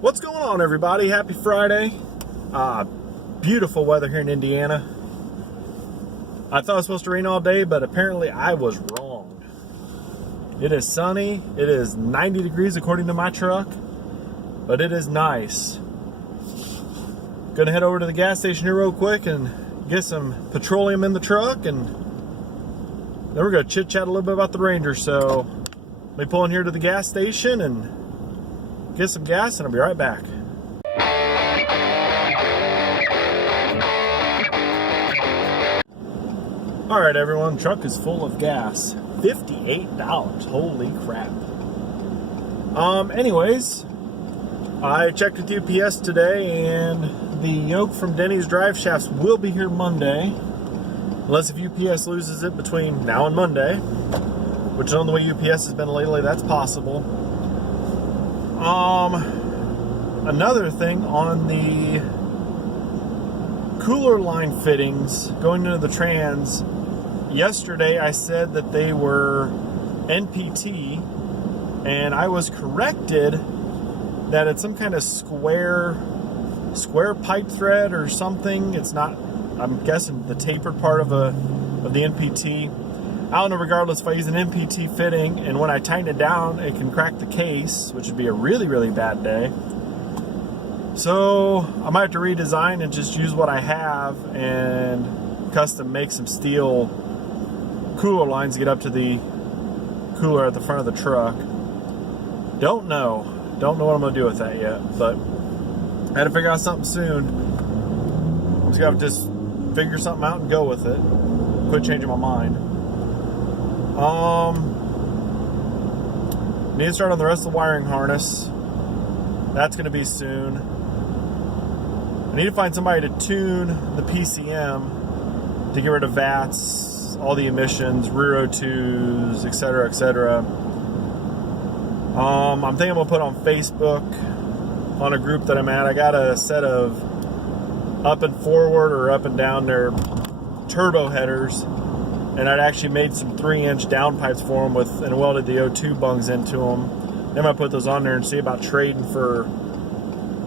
What's going on, everybody? Happy Friday. Beautiful weather here in Indiana. I thought it was supposed to rain all day, but apparently I was wrong. It is sunny. It is 90 degrees according to my truck, but it is nice. Gonna head over to the gas station here real quick and get some petroleum in the truck, and then we're gonna chit chat a little bit about the Ranger. So let me pull in here to the gas station and get some gas, and I'll be right back. All right, everyone, truck is full of gas. $58, holy crap. Anyways, I checked with UPS today, and the yoke from Denny's drive shafts will be here Monday, unless if UPS loses it between now and Monday, which on the way UPS has been lately, that's possible. Another thing on the cooler line fittings going into the trans, yesterday I said that they were NPT, and I was corrected that it's some kind of square pipe thread or something. It's not, I'm guessing, the tapered part of the NPT. I don't know, regardless, if I use an NPT fitting and when I tighten it down, it can crack the case, which would be a really, really bad day. So I might have to redesign and just use what I have and custom make some steel cooler lines to get up to the cooler at the front of the truck. Don't know what I'm gonna do with that yet, but I had to figure out something soon. I'm just gonna just figure something out and go with it. Quit changing my mind. Need to start on the rest of the wiring harness. That's going to be soon. I need to find somebody to tune the PCM to get rid of VATs, all the emissions, rear O2s, etc., etc. I'm thinking I'm going to put on Facebook, on a group that I'm at. I got a set of up and forward or up and down their turbo headers, and I'd actually made some 3-inch downpipes for them and welded the O2 bungs into them. Then I put those on there and see about trading for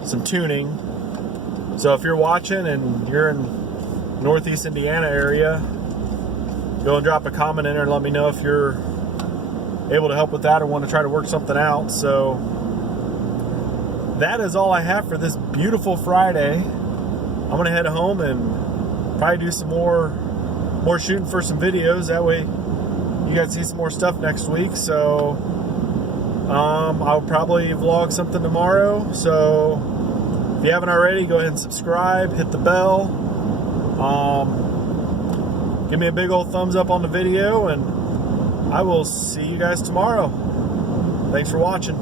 some tuning. So if you're watching and you're in Northeast Indiana area, go and drop a comment in there and let me know if you're able to help with that or want to try to work something out. So that is all I have for this beautiful Friday. I'm going to head home and probably do some more shooting for some videos. That way you guys see some more stuff next week. So I'll probably vlog something tomorrow. So if you haven't already, go ahead and subscribe, hit the bell, give me a big old thumbs up on the video, and I will see you guys tomorrow. Thanks for watching.